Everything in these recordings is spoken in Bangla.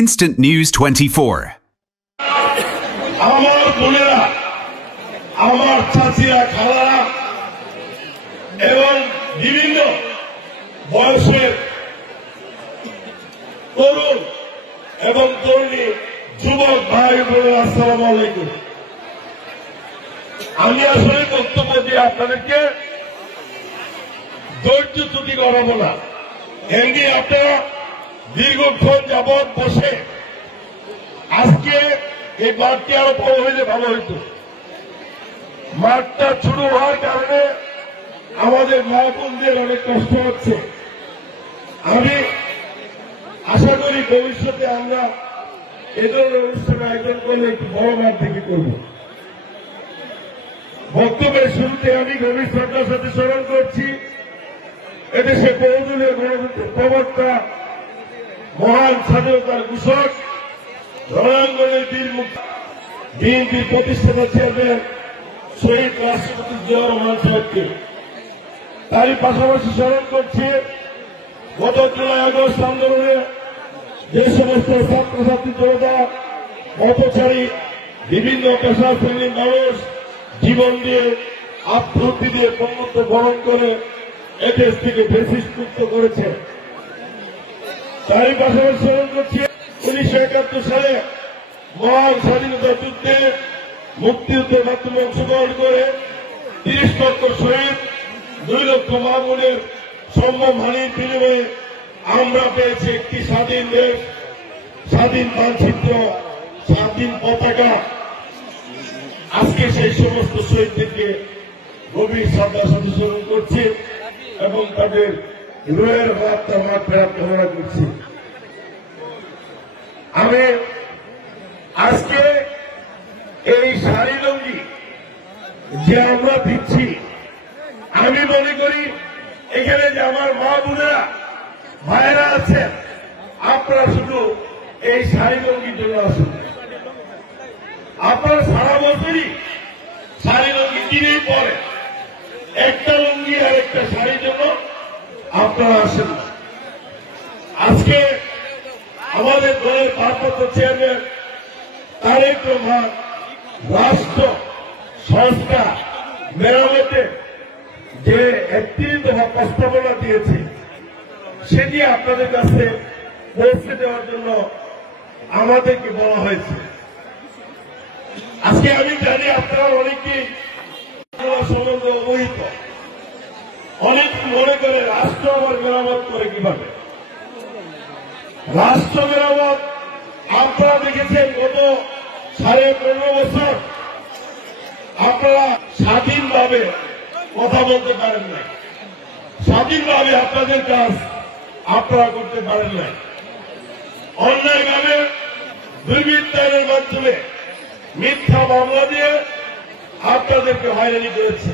Instant News 24. আমার বোনেরা, আমার চাচিরা, খালারা এবং বিভিন্ন বয়সের তরুণ এবং তরুণী যুবক ভাই বোনেরা, আসসালামু আলাইকুম। আমি আসলে বক্তব্য দিয়ে আপনাদেরকে ধৈর্যচ্যুতি করাবো না। এমনি আপনারা দীর্ঘক্ষণ যাবৎ বসে আজকে এই মাঠটি আরো বড় হইলে ভালো হইত। মাঠটা ছোট হওয়ার কারণে আমাদের মা বোনদের অনেক কষ্ট হচ্ছে। আমি আশা করি ভবিষ্যতে আমরা এ ধরনের অনুষ্ঠানে আয়োজন করলে একটু বড় মাঠ থেকে করব। বক্তব্যের শুরুতে আমি গভীর শ্রদ্ধার সাথে স্মরণ করছি এদেশে বহুদলীয় গণতন্ত্রের প্রবক্তা, মহান স্বাধীনতার ঘোষক, রণাঙ্গনের বীর মুক্তি, বিএনপির প্রতিষ্ঠাতা চেয়ারম্যান শহীদ রাষ্ট্রপতি জিয়া রহমান সাহেবকে। তারই পাশাপাশি স্মরণ করছি গত জুলাই আগস্ট আন্দোলনে যে সমস্ত ছাত্রছাত্রী জনতা, পথচারী, বিভিন্ন পেশা শ্রেণীর মানুষ জীবন দিয়ে, আত্মহত্যা দিয়ে বঙ্গত্ব বরণ করে এদেশ থেকে ফ্যাসিস্ট মুক্ত করেছে। তারই পাশাপাশি স্মরণ করছি 1971 সালে মহান স্বাধীনতা যুদ্ধে মুক্তিযুদ্ধের মাধ্যমে অংশগ্রহণ করে 30 লক্ষ শহীদ, 2 লক্ষ মা বোনের সম্মানহানির বিনিময়ে আমরা পেয়েছি একটি স্বাধীন দেশ, স্বাধীন মানচিত্র, স্বাধীন পতাকা। আজকে সেই সমস্ত শহীদদেরকে গভীর শ্রদ্ধার সাথে স্মরণ করছি এবং তাদের রুহের আত্মার মাগফিরাত কামনা করছি। আমি আজকে এই শাড়ি লুঙ্গি যে আমরা দিচ্ছি, আমি মনে করি এখানে যে আমার মা বোনেরা, ভাইয়েরা আছেন, আপনারা শুধু এই শাড়ি লুঙ্গির জন্য আসুন। আপনারা সারা বছরই শাড়ি লুঙ্গি কিনেই পরে, একটা লুঙ্গি আর একটা শাড়ির জন্য আপনারা আসেন না। আজকে আমাদের দলের ভারপ্রাপ্ত চেয়ারম্যান তারেক রহমান রাষ্ট্র সংস্থা মেরামতে যে 31 দফা প্রস্তাবনা দিয়েছে সেটি আপনাদের কাছে পৌঁছে দেওয়ার জন্য আমাদেরকে বলা হয়েছে। আজকে আমি জানি আপনারা অনেকেই সম্বন্ধে অবহিত, অনেক মনে করে রাষ্ট্র আবার মেরামত করে কিভাবে। রাষ্ট্র মেরামত আপনারা দেখেছেন গত 15.5 বছর আপনারা স্বাধীনভাবে কথা বলতে পারেন নাই, স্বাধীনভাবে আপনাদের কাজ আপনারা করতে পারেন নাই। অন্যায়ভাবে দুর্বৃত্তায়নের মাধ্যমে মিথ্যা মামলা দিয়ে আপনাদেরকে হয়রানি করেছে।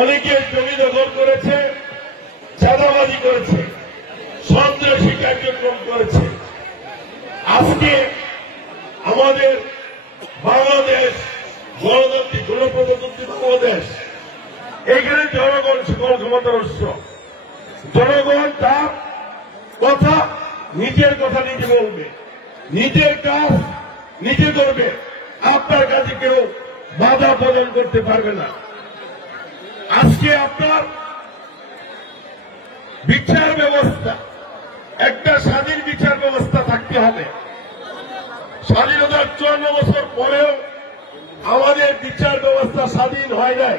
অনেকে জমি দখল করেছে, চাঁদাবাজি করেছে, সন্ত্রাসী কার্যক্রম করেছে। আজকে আমাদের বাংলাদেশ গণতান্ত্রিক গণপ্রজাতন্ত্রী বাংলাদেশ, এখানে জনগণ সকল ক্ষমতার উৎস। জনগণ তার কথা, নিজের কথা নিজে বলবে, নিজের কাজ নিজে করবে। আপনার কাছে কেউ বাধা প্রদান করতে পারবে না। আজকে আপনার বিচার ব্যবস্থা, একটা স্বাধীন বিচার ব্যবস্থা থাকতে হবে। স্বাধীনতার 54 বছর পরেও আমাদের বিচার ব্যবস্থা স্বাধীন হয় নাই।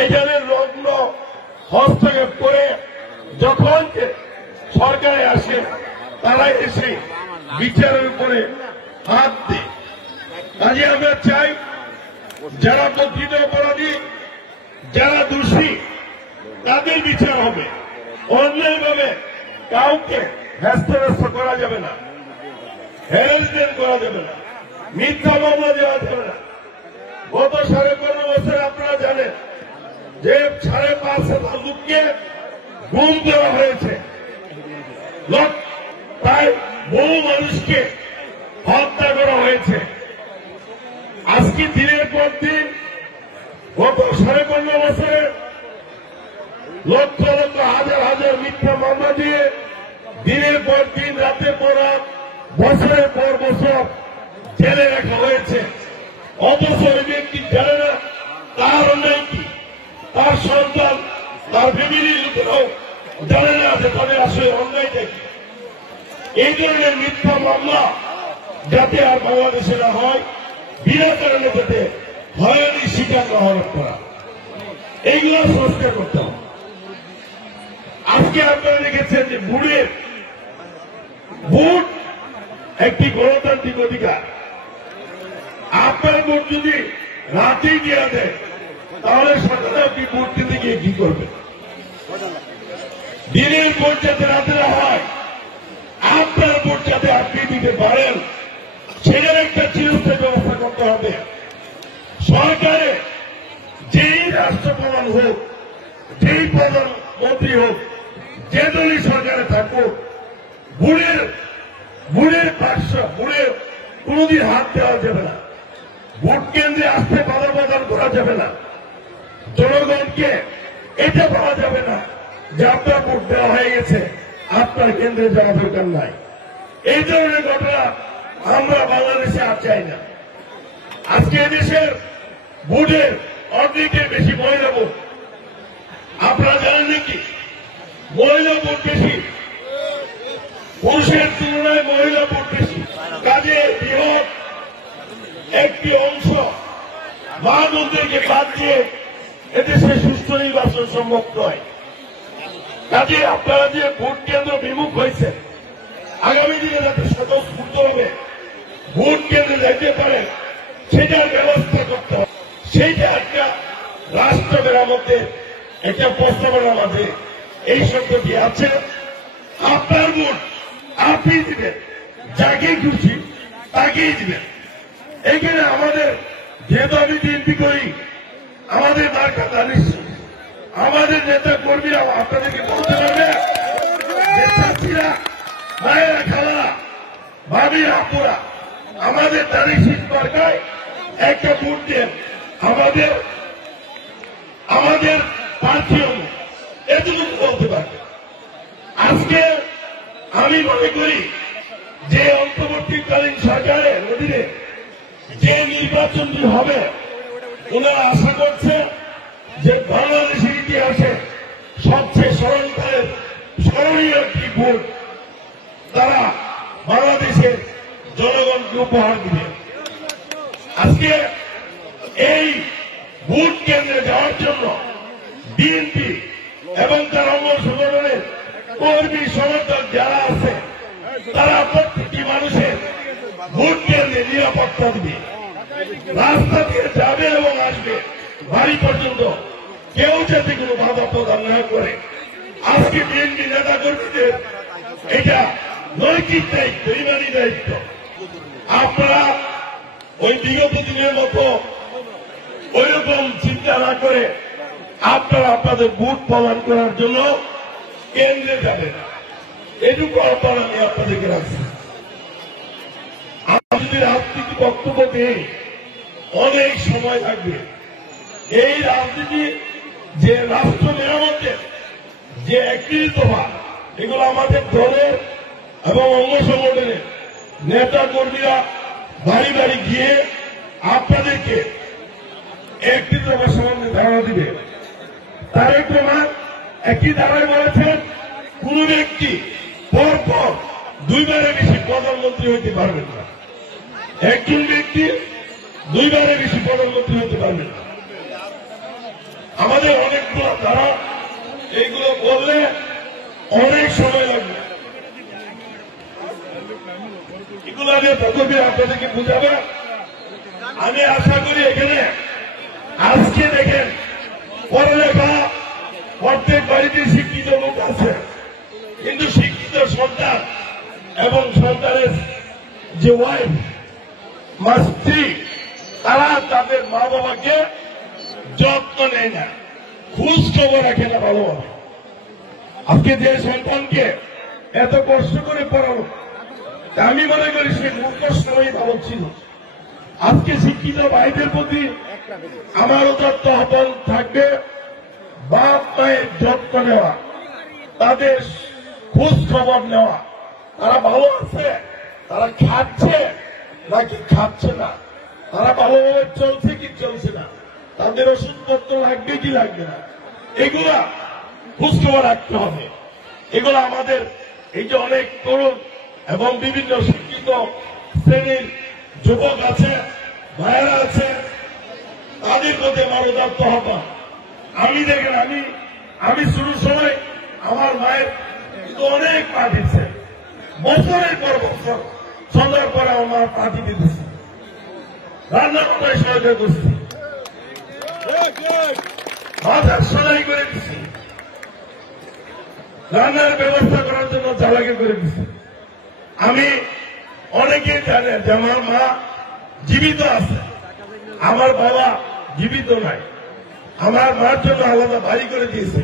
এইখানে লগ্ন হস্তক্ষেপ করে যখন সরকারে আসে তারা এসে বিচারের উপরে হাত দেয়। কাজে আমরা চাই যারা প্রকৃত অপরাধী, যারা দোষী, তাদের বিচার হবে। অন্যায়ভাবে কাউকে হ্যাস্ত করা যাবে না, হ্যারাসমেন্ট করা যাবে না, মিথ্যা মামলা দেওয়া যাবে না। গত 15.5 বছর আপনারা জানেন যে 5,500 লোককে গুম দেওয়া হয়েছে, প্রায় বহু মানুষকে হত্যা করা হয়েছে। আজকে দিনের পর দিন গত 15.5 বছরে লক্ষ লক্ষ হাজার হাজার মিথ্যা মামলা দিয়ে দিনের পর দিন, রাতের পর রাত, বছরের পর বছর জেলে রাখা হয়েছে। অথচ ওই ব্যক্তি জানে না তার অন্যায় কি, তার সন্তান, তার ফ্যামিলির লোকেরাও জানে না যে তাদের আসলে অন্যায়টা কি। এই ধরনের মিথ্যা মামলা যাতে আর বাংলাদেশে না হয়, বিনা কারণে যাতে হয়রানির শিকার না হওয়ার করা, এইগুলো সংস্কার করতে হবে। আজকে আপনারা দেখেছেন যে ভোট একটি গণতান্ত্রিক অধিকার। আপনার ভোট যদি রাতেই দেওয়া দেয় তাহলে সকালে আপনি ভোট দিতে গিয়ে কি করবেন? দিনের ভোট যাতে রাতে না হয়, আপনার ভোট যাতে আপনি দিতে পারেন সেটার একটা চিরস্থায়ী ব্যবস্থা করতে হবে। সরকারে যেই রাষ্ট্রপ্রধান হোক, যেই প্রধানমন্ত্রী হোক, যে দলই সরকারে থাকুক, ভোটের কোনদিন হাত দেওয়া যাবে না। ভোট কেন্দ্রে আসতে বাধা প্রদান করা যাবে না। জনগণকে এটা বলা যাবে না যে আপনার ভোট দেওয়া হয়ে গেছে, আপনার কেন্দ্রে যাওয়া দরকার নাই। এই ধরনের ঘটনা আমরা বাংলাদেশে আর চাই না। আজকে দেশের ভোটের অর্ধেকের বেশি মহিলা ভোট। আপনারা জানেন নাকি মহিলা ভোট বেশি, পুরুষের তুলনায় মহিলা ভোট বেশি। কাজে বৃহৎ একটি অংশ মা বোনদেরকে বাদ দিয়ে এদেশে সুষ্ঠু নির্বাচন সম্ভব নয়। কাজে আপনারা যে ভোট কেন্দ্র বিমুখ হয়েছে, আগামী দিনে যাতে স্বতঃস্ফূর্তভাবে ভোট কেন্দ্রে যেতে পারে সেটার ব্যবস্থা করতে হবে। সেইটা একটা রাষ্ট্র মেরামতের একটা প্রস্তাবনার মাঝে এই শব্দটি আছে। আপনার ভোট আপনি দিবেন, যাকে খুশি তাকেই দিবেন। এখানে আমাদের যেহেতু আমি বিএনপি করি, আমাদের মার্কা দাঁড়িয়ে, আমাদের নেতা কর্মীরা আপনাদেরকে বলতে পারবে চাষিরা, মায়েরা, খালারা, ভাবিরা, আপুরা, আমাদের দাঁড়িয়ে শীত মার্কায় একটা ভোট দেন, আমাদের প্রার্থী এটুকু বলতে পারবে। আজকে আমি মনে করি যে অন্তর্বর্তীকালীন সরকারের অধীনে যে নির্বাচনটি হবে, ওনারা আশা করছে যে বাংলাদেশের ইতিহাসে সবচেয়ে স্মরণীয় একটি ভোট তারা বাংলাদেশের জনগণকে উপহার দিবে। আজকে এই ভোট কেন্দ্রে যাওয়ার জন্য বিএনপি এবং তার অঙ্গ সংগঠনের কর্মী সমর্থক যারা আছে, তারা প্রত্যেকটি মানুষের ভোট কেন্দ্রে নিরাপত্তা দিবে। রাস্তা দিয়ে যাবে এবং আসবে, বাড়ি পর্যন্ত কেউ যাতে কোনো বাধা প্রদান না করে। আজকে বিএনপি নেতা কর্মীদের এটা নৈতিক দায়িত্ব, ইমানি দায়িত্ব। আপনারা ওই বিগত দিনের মতো ওইরকম চিন্তা না করে আপনারা আপনাদের ভোট প্রদান করার জন্য কেন্দ্রে যাবেন, এটুকু আহ্বান আমি আপনাদেরকে রাখছি। আমরা যদি রাজনীতি বক্তব্য দিই অনেক সময় লাগবে। এই রাজনীতি যে রাষ্ট্র মেরামতের যে একত্রিত দফা, এগুলো আমাদের দলের এবং অঙ্গ সংগঠনের নেতা কর্মীরা বাড়ি বাড়ি গিয়ে আপনাদেরকে একটি দফা সম্বন্ধে ধারণা দিবে। তারেক রহমান একটি ধারায় বলেছেন কোন ব্যক্তি পরপর দুইবারের বেশি প্রধানমন্ত্রী হইতে পারবেন না। একজন ব্যক্তি দুইবারের বেশি প্রধানমন্ত্রী হইতে পারবেন না। আমাদের অনেকগুলো ধারা, এইগুলো বললে অনেক সময় লাগবে। এগুলো আমি ততক্ষণ আপনাদেরকে বুঝাবো। আমি আশা করি এখানে আজকে দেখেন পড়ালেখা প্রত্যেক বাড়িতে শিক্ষিত লোক আছে, কিন্তু শিক্ষিত সন্তান এবং সন্তানের যে ওয়াইফ বা স্ত্রী, তারা তাদের মা বাবাকে যত্ন নেয় না, খোঁজ খবর রাখে না ভালোভাবে। আজকে যে সন্তানকে এত কষ্ট করে পড়ানো, আমি মনে করি সে মূর্খর সময় ভালো ছিল। আজকে শিক্ষিত ভাইদের প্রতি আমারও তথ্য আহ্বান থাকবে, বাপ মায়ের যত্ন নেওয়া, তাদের খোঁজ খবর নেওয়া, তারা ভালো আছে, তারা খাচ্ছে নাকি খাচ্ছে না, তারা ভালোভাবে চলছে কি চলছে না, তাদের ওষুধপত্র লাগবে কি লাগবে না, এগুলা খোঁজখবর রাখতে হবে। এগুলো আমাদের এই যে অনেক তরুণ এবং বিভিন্ন শিক্ষিত শ্রেণীর যুবক আছে, ভাইয়েরা আছে, তাদের প্রতি মনোদাত্ত হবা। আমি দেখেন, আমি শুরুর সময় আমার মায়ের কিন্তু অনেক পা দিচ্ছে, বছরের পর বছর সন্ধ্যার পরে আমার পা দিতেছে, রান্না বান্নায় সহায়তা করছি, মাথার সেলাই করে দিচ্ছি, রান্নার ব্যবস্থা করার জন্য চালাকি করে দিচ্ছি। আমি অনেকেই জানে যে আমার মা জীবিত আছে, আমার বাবা জীবিত নাই, আমার মার জন্য আলাদা বাড়ি করে দিয়েছে।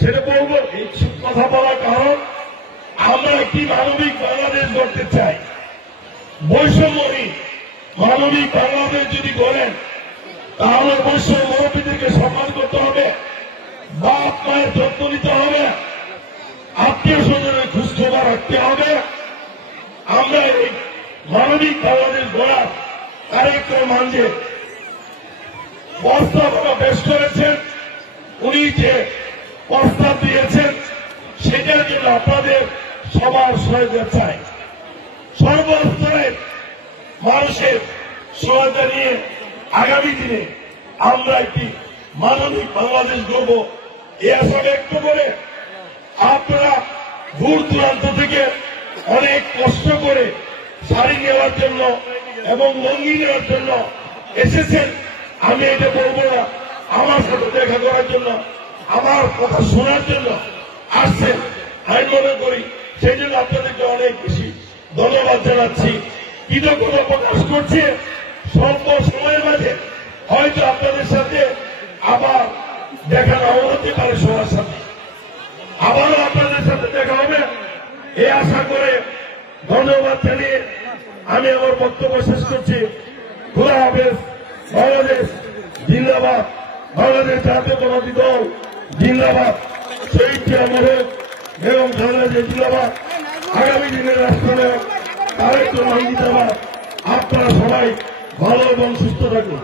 সেটা বলবো, এই কথা বলার কারণ আমরা একটি মানবিক বাংলাদেশ গড়তে চাই। বৈষম্যহীন মানবিক বাংলাদেশ যদি গড়েন, তাহলে অবশ্যই মুরব্বীদেরকে সম্মান করতে হবে, বাপ মায়ের যত্ন নিতে হবে, আত্মীয় স্বজনের খোঁজখবর রাখতে হবে। আমরা এই মানবিক বাংলাদেশ গড়ার কার্যক্রম আনছে প্রস্তাব পেশ করেছেন, উনি যে প্রস্তাব দিয়েছেন সেটার জন্য আপনাদের সবার সহায়তা চাই। সর্বস্তরের মানুষের সহায়তা নিয়ে আগামী দিনে আমরা একটি মানবিক বাংলাদেশ গড়ব, এই আশা ব্যক্ত করে আপনারা দূর দূরান্ত থেকে অনেক কষ্ট করে শাড়ি নেওয়ার জন্য এবং লঙ্গি নেওয়ার জন্য এসেছেন। আমি এটা বলবো না, আমার সাথে দেখা করার জন্য, আমার কথা শোনার জন্য আসছেন আমি মনে করি। সেই জন্য আপনাদেরকে অনেক বেশি ধন্যবাদ জানাচ্ছি, কৃতজ্ঞতা প্রকাশ করছি। স্বল্প সময়ের মাঝে হয়তো আপনাদের সাথে আবার দেখা না হতে পারে, সবার সাথে আবারও আপনাদের সাথে দেখা হবে এই আশা করে ধন্যবাদ জানিয়ে আমি আমার বক্তব্য শেষ করছি। খোদা হাফেজ। বাংলাদেশ জিন্দাবাদ, বাংলাদেশ জাতীয়তাবাদী দল জিন্দাবাদ, শহীদ জিয়া মোহাম্মদ এবং বাংলাদেশ জিন্দাবাদ, আগামী দিনের রাষ্ট্রনায়ক তারেক রহমান জিন্দাবাদ। আপনারা সবাই ভালো এবং সুস্থ থাকুন।